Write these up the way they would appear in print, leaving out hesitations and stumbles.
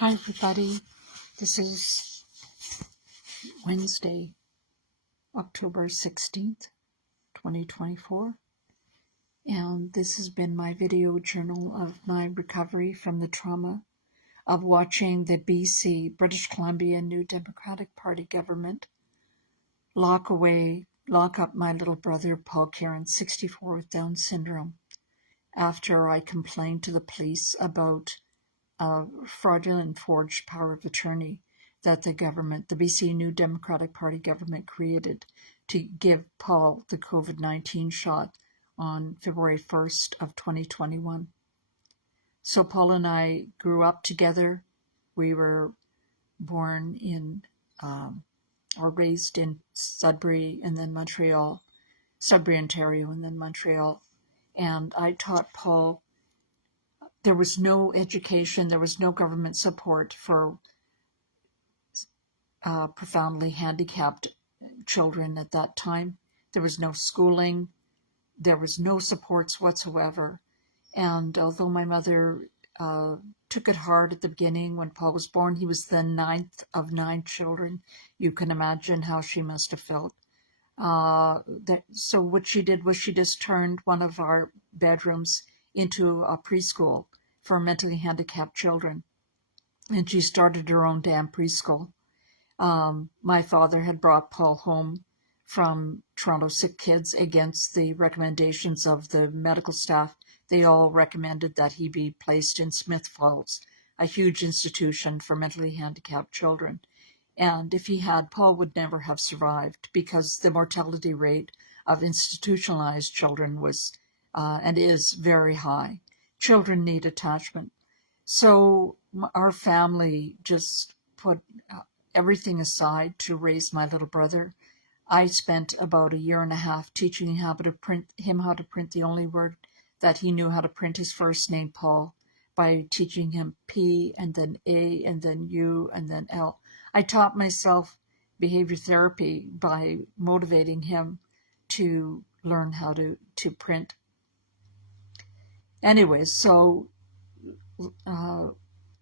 Hi everybody, this is Wednesday, October 16th, 2024, and this has been my video journal of my recovery from the trauma of watching the BC, British Columbia New Democratic Party government lock up my little brother Paul Kierans, 64, with Down syndrome, after I complained to the police about a fraudulent forged power of attorney that the BC New Democratic Party government created to give Paul the COVID-19 shot on February 1st of 2021. So Paul and I grew up together. We were born in or raised in Sudbury and then Montreal, Sudbury, Ontario, and then Montreal. And I taught Paul. There was no education, there was no government support for profoundly handicapped children at that time. There was no schooling, there was no supports whatsoever. And although my mother took it hard at the beginning when Paul was born, he was the 9th of 9 children. You can imagine how she must have felt. So what she did was she just turned one of our bedrooms into a preschool for mentally handicapped children. And she started her own damn preschool. My father had brought Paul home from Toronto Sick Kids against the recommendations of the medical staff. They all recommended that he be placed in Smith Falls, a huge institution for mentally handicapped children. And if he had, Paul would never have survived because the mortality rate of institutionalized children was and is very high. Children need attachment. So our family just put everything aside to raise my little brother. I spent about 1.5 years teaching him how to print the only word that he knew how to print, his first name, Paul, by teaching him P and then A and then U and then L. I taught myself behavior therapy by motivating him to learn how to print. Anyways, so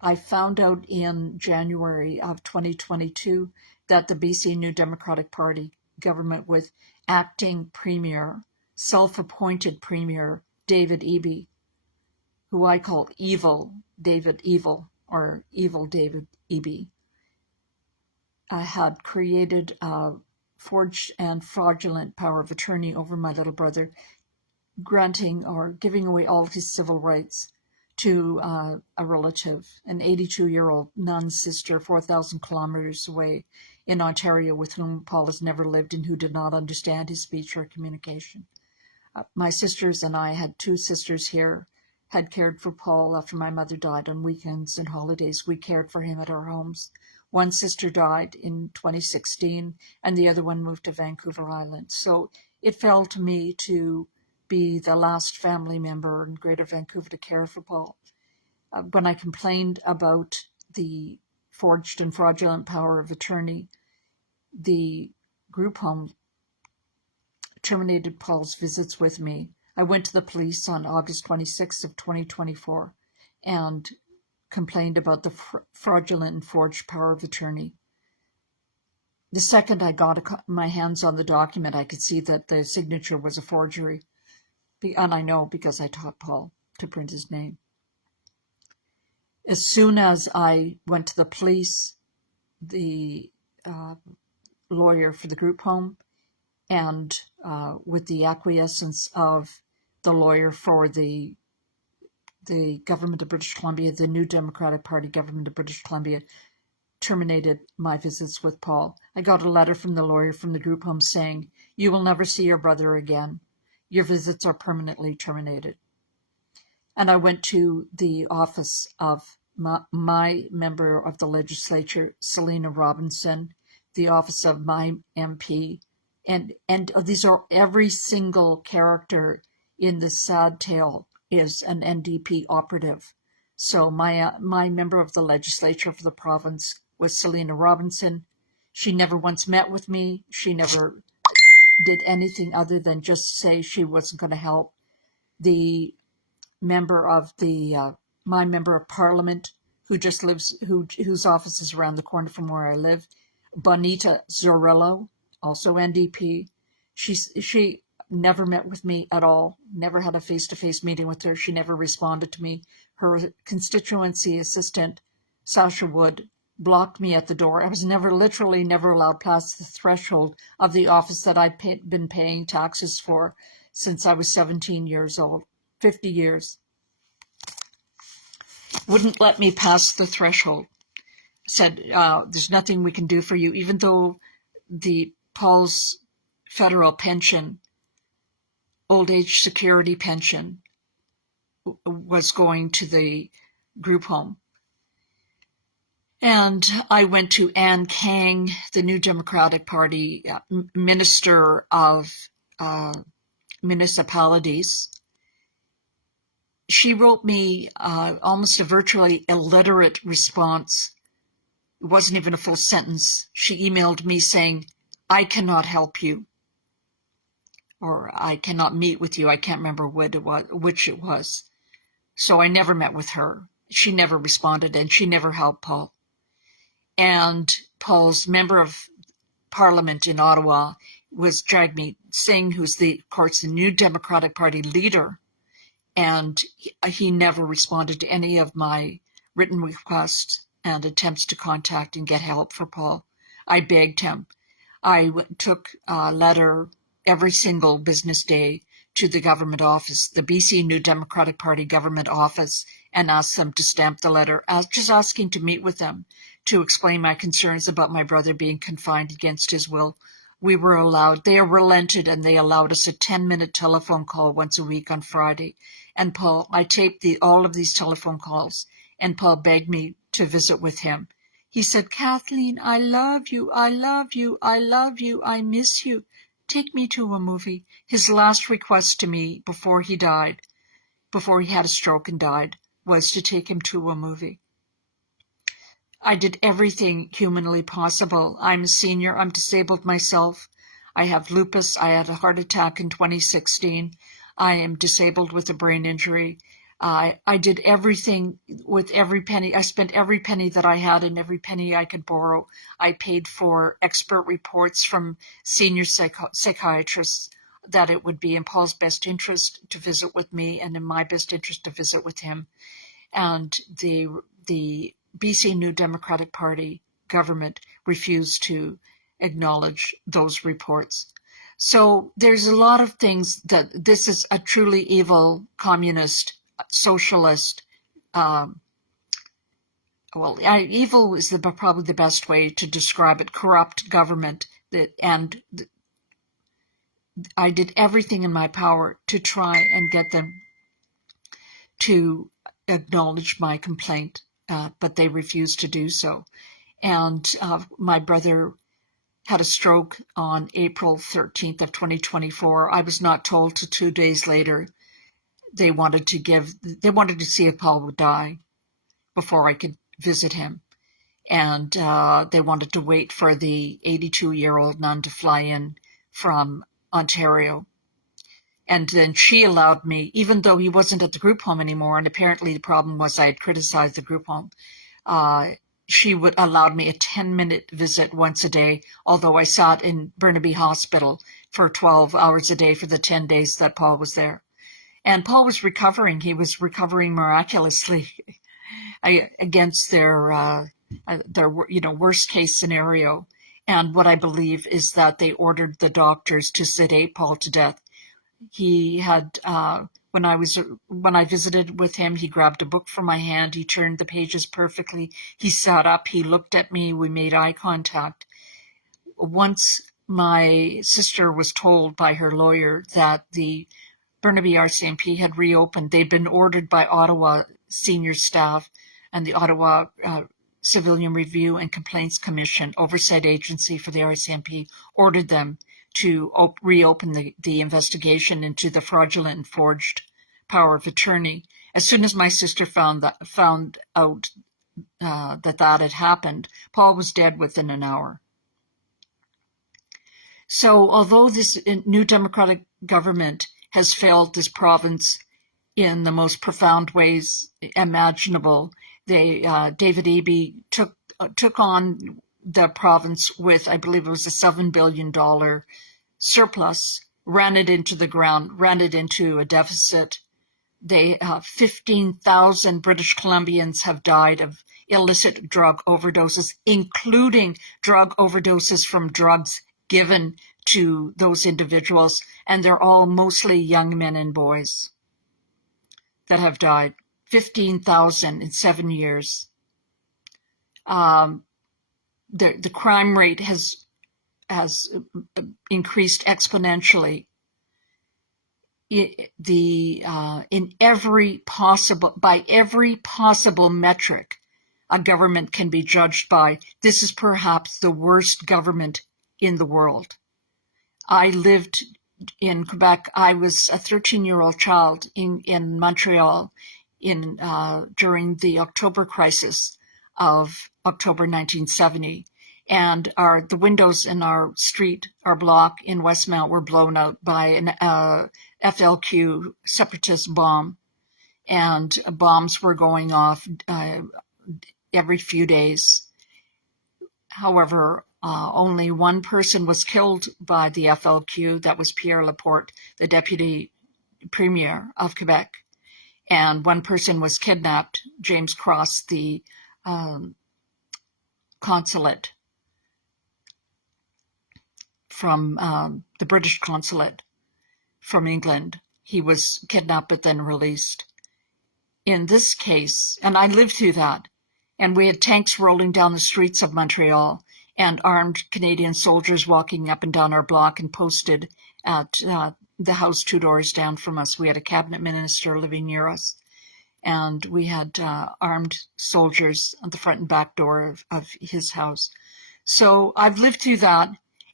I found out in January of 2022 that the BC New Democratic Party government with acting premier, self-appointed premier David Eby, who I call Evil David Eby, had created a forged and fraudulent power of attorney over my little brother, granting or giving away all of his civil rights to a relative, an 82-year-old nun sister 4,000 kilometers away in Ontario, with whom Paul has never lived and who did not understand his speech or communication. My sisters and I had 2 sisters here, had cared for Paul after my mother died on weekends and holidays. We cared for him at our homes. One sister died in 2016 and the other one moved to Vancouver Island. So it fell to me to be the last family member in Greater Vancouver to care for Paul. When I complained about the forged and fraudulent power of attorney, the group home terminated Paul's visits with me. I went to the police on August 26th of 2024 and complained about the fraudulent and forged power of attorney. The second I got my hands on the document, I could see that the signature was a forgery. And I know because I taught Paul to print his name. As soon as I went to the police, the lawyer for the group home, and with the acquiescence of the lawyer for the government of British Columbia, the New Democratic Party government of British Columbia, terminated my visits with Paul. I got a letter from the lawyer from the group home saying, "You will never see your brother again. Your visits are permanently terminated." And I went to the office of my member of the legislature, Selena Robinson, the office of my MP, and these are every single character in the sad tale is an NDP operative. So my member of the legislature for the province was Selena Robinson. She never once met with me. She never did anything other than just say she wasn't going to help. The member of my member of parliament, whose office is around the corner from where I live. Bonita Zorillo, also NDP. She never met with me at all, never had a face-to-face meeting with her. She never responded to me. Her constituency assistant, Sasha Wood, blocked me at the door. I was literally never allowed past the threshold of the office that I'd been paying taxes for since I was 17 years old, 50 years. Wouldn't let me pass the threshold. Said, there's nothing we can do for you, even though Paul's federal pension, old age security pension, was going to the group home. And I went to Ann Kang, the New Democratic Party Minister of Municipalities. She wrote me almost a virtually illiterate response. It wasn't even a full sentence. She emailed me saying, I cannot help you, or I cannot meet with you. I can't remember which it was. So I never met with her. She never responded, and she never helped Paul. And Paul's member of parliament in Ottawa was Jagmeet Singh, who's of course, the New Democratic Party leader, and he never responded to any of my written requests and attempts to contact and get help for Paul. I begged him. I took a letter every single business day to the government office, the BC New Democratic Party government office, and asked them to stamp the letter, just asking to meet with them to explain my concerns about my brother being confined against his will. They relented, and they allowed us a 10-minute telephone call once a week on Friday. And I taped all of these telephone calls, and Paul begged me to visit with him. He said, Kathleen, I love you, I love you, I love you, I miss you. Take me to a movie. His last request to me before he had a stroke and died, was to take him to a movie. I did everything humanly possible. I'm a senior. I'm disabled myself. I have lupus. I had a heart attack in 2016. I am disabled with a brain injury. I did everything with every penny. I spent every penny that I had and every penny I could borrow. I paid for expert reports from senior psychiatrists that it would be in Paul's best interest to visit with me and in my best interest to visit with him. And the BC New Democratic Party government refused to acknowledge those reports. So there's a lot of things that this is a truly evil communist, socialist, evil is probably the best way to describe it, corrupt government. And I did everything in my power to try and get them to acknowledge my complaint, but they refused to do so. And my brother had a stroke on April 13th of 2024. I was not told till 2 days later. They wanted to see if Paul would die before I could visit him. And they wanted to wait for the 82-year-old nun to fly in from Ontario. And then she allowed me, even though he wasn't at the group home anymore, and apparently the problem was I had criticized the group home, she would allowed me a 10-minute visit once a day, although I sat in Burnaby Hospital for 12 hours a day for the 10 days that Paul was there. And Paul was recovering. He was recovering miraculously against their worst case scenario. And what I believe is that they ordered the doctors to sedate Paul to death. He had, when I visited with him, he grabbed a book from my hand. He turned the pages perfectly. He sat up. He looked at me. We made eye contact. Once my sister was told by her lawyer that the Burnaby RCMP had reopened, they'd been ordered by Ottawa senior staff and the Ottawa Civilian Review and Complaints Commission, oversight agency for the RCMP, ordered them to reopen the investigation into the fraudulent and forged power of attorney. As soon as my sister found out that had happened, Paul was dead within an hour. So although this new Democratic government has failed this province in the most profound ways imaginable, David Eby took on the province with, I believe it was a $7 billion surplus, ran it into the ground, ran it into a deficit. 15,000 British Columbians have died of illicit drug overdoses, including drug overdoses from drugs given to those individuals, and they're all mostly young men and boys that have died. 15,000 in 7 years. The crime rate has increased exponentially. In every possible metric a government can be judged by, this is perhaps the worst government in the world. I lived in Quebec. I was a 13-year-old child in Montreal during the October crisis of October 1970. And the windows in our street, our block in Westmount, were blown out by an FLQ separatist bomb. And bombs were going off every few days. However, only one person was killed by the FLQ. That was Pierre Laporte, the deputy premier of Quebec. And one person was kidnapped, James Cross, the consulate from the British consulate from England. He was kidnapped but then released. In this case, and I lived through that, and we had tanks rolling down the streets of Montreal and armed Canadian soldiers walking up and down our block and posted at the house 2 doors down from us. We had a cabinet minister living near us, and we had armed soldiers at the front and back door of his house. So I've lived through that,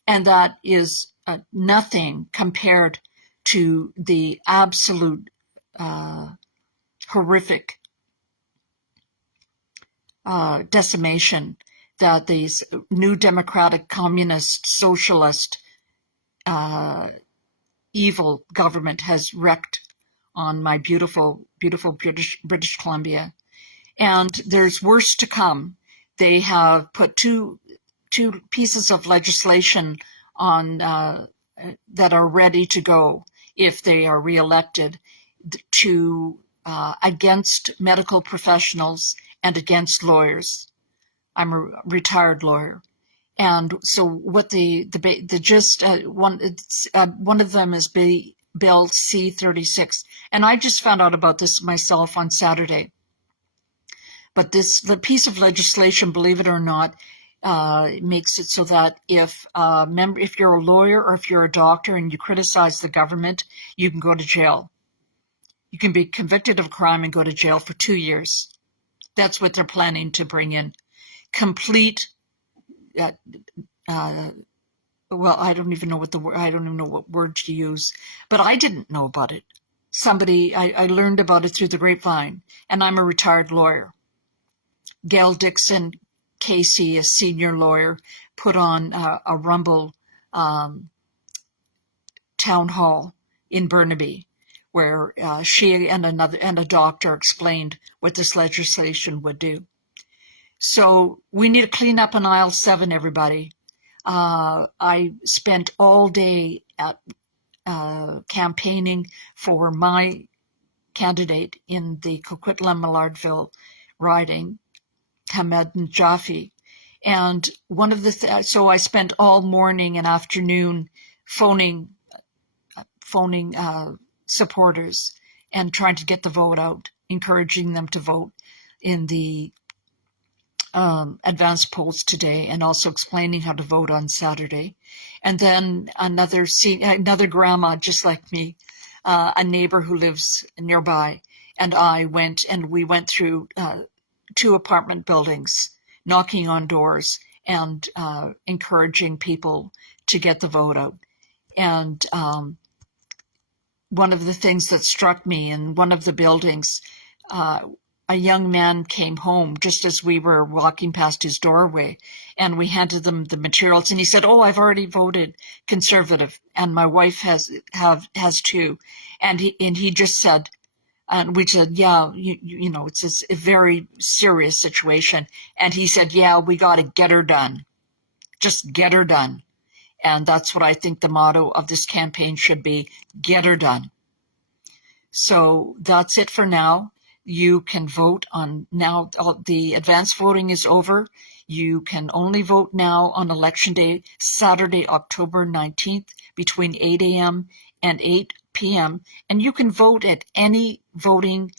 and that is nothing compared to the absolute horrific decimation that these new democratic, communist, socialist, evil government has wreaked on my beautiful, beautiful British Columbia. And there's worse to come. They have put two pieces of legislation on that are ready to go if they are reelected to against medical professionals and against lawyers. I'm a retired lawyer, and so what the gist one of them is Bill C-36, and I just found out about this myself on Saturday. But the piece of legislation, believe it or not, makes it so that if you're a lawyer or if you're a doctor and you criticize the government, you can go to jail. You can be convicted of a crime and go to jail for 2 years. That's what they're planning to bring in. Complete. Well, I don't even know what word to use, but I didn't know about it. I learned about it through the grapevine, and I'm a retired lawyer. Gail Dixon Casey, a senior lawyer, put on a Rumble town hall in Burnaby, where she and a doctor explained what this legislation would do. So we need to clean up on aisle 7, everybody. I spent all day at campaigning for my candidate in the Coquitlam Maillardville riding, Hamed Najafi. And one of so I spent all morning and afternoon phoning supporters and trying to get the vote out, encouraging them to vote in the advanced polls today, and also explaining how to vote on Saturday. And then another grandma just like me, a neighbor who lives nearby, and we went through 2 apartment buildings, knocking on doors and encouraging people to get the vote out. And one of the things that struck me in one of the buildings, a young man came home just as we were walking past his doorway, and we handed them the materials, and he said, "Oh, I've already voted Conservative, and my wife has too." And he just said, And we said, yeah, you know, it's a very serious situation. And he said, yeah, we got to get her done. Just get her done. And that's what I think the motto of this campaign should be, get her done. So that's it for now. You can vote on now. The advanced voting is over. You can only vote now on Election Day, Saturday, October 19th, between 8 a.m. and 8 p.m. And you can vote at any voting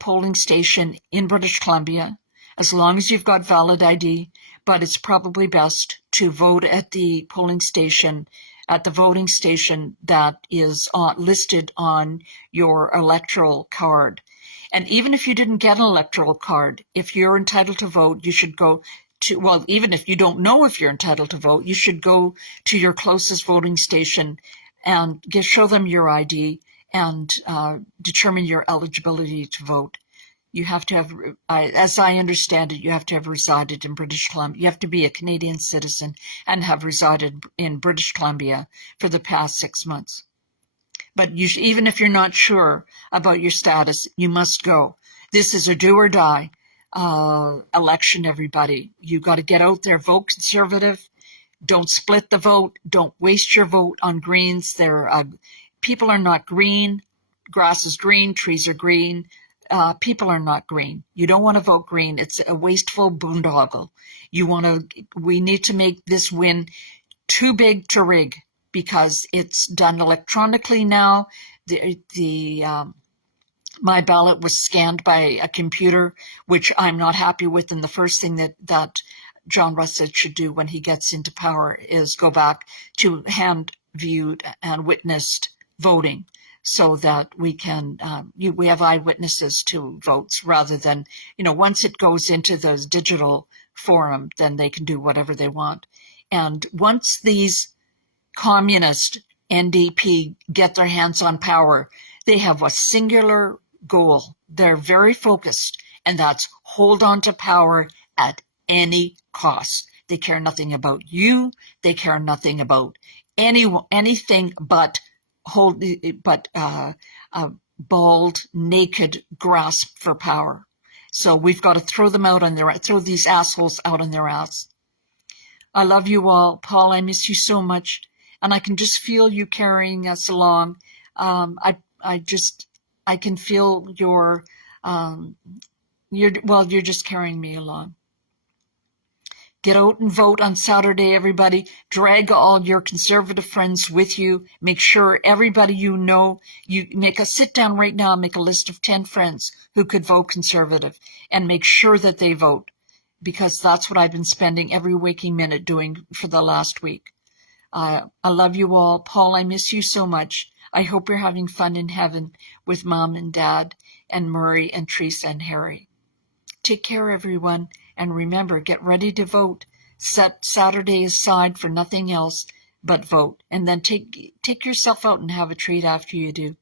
polling station in British Columbia, as long as you've got valid ID, but it's probably best to vote at the polling station, at the voting station that is listed on your electoral card. And even if you didn't get an electoral card, if you're entitled to vote, you should go to, well, even if you don't know if you're entitled to vote, you should go to your closest voting station and show them your ID and determine your eligibility to vote. You have to have, as I understand it, you have to have resided in British Columbia. You have to be a Canadian citizen and have resided in British Columbia for the past 6 months. But even if you're not sure about your status, you must go. This is a do or die election, everybody. You got to get out there, vote Conservative. Don't split the vote. Don't waste your vote on Greens. People are not green. Grass is green. Trees are green. People are not green. You don't want to vote green. It's a wasteful boondoggle. We need to make this win too big to rig, because it's done electronically now. My ballot was scanned by a computer, which I'm not happy with. And the first thing that John Russett should do when he gets into power is go back to hand-viewed and witnessed voting, so that we can we have eyewitnesses to votes, rather than, once it goes into the digital forum, then they can do whatever they want. And once these communist NDP get their hands on power, they have a singular goal. They're very focused, and that's hold on to power at any cost. They care nothing about you. They care nothing about anything but bald, naked grasp for power. So we've got to throw these assholes out on their ass. I love you all. Paul, I miss you so much. And I can just feel you carrying us along. I can feel you're just carrying me along. Get out and vote on Saturday, everybody. Drag all your Conservative friends with you. Make sure everybody you sit down right now, make a list of 10 friends who could vote Conservative, and make sure that they vote, because that's what I've been spending every waking minute doing for the last week. I love you all. Paul, I miss you so much. I hope you're having fun in heaven with Mom and Dad and Murray and Teresa and Harry. Take care, everyone. And remember, get ready to vote. Set Saturday aside for nothing else but vote. And then take yourself out and have a treat after you do.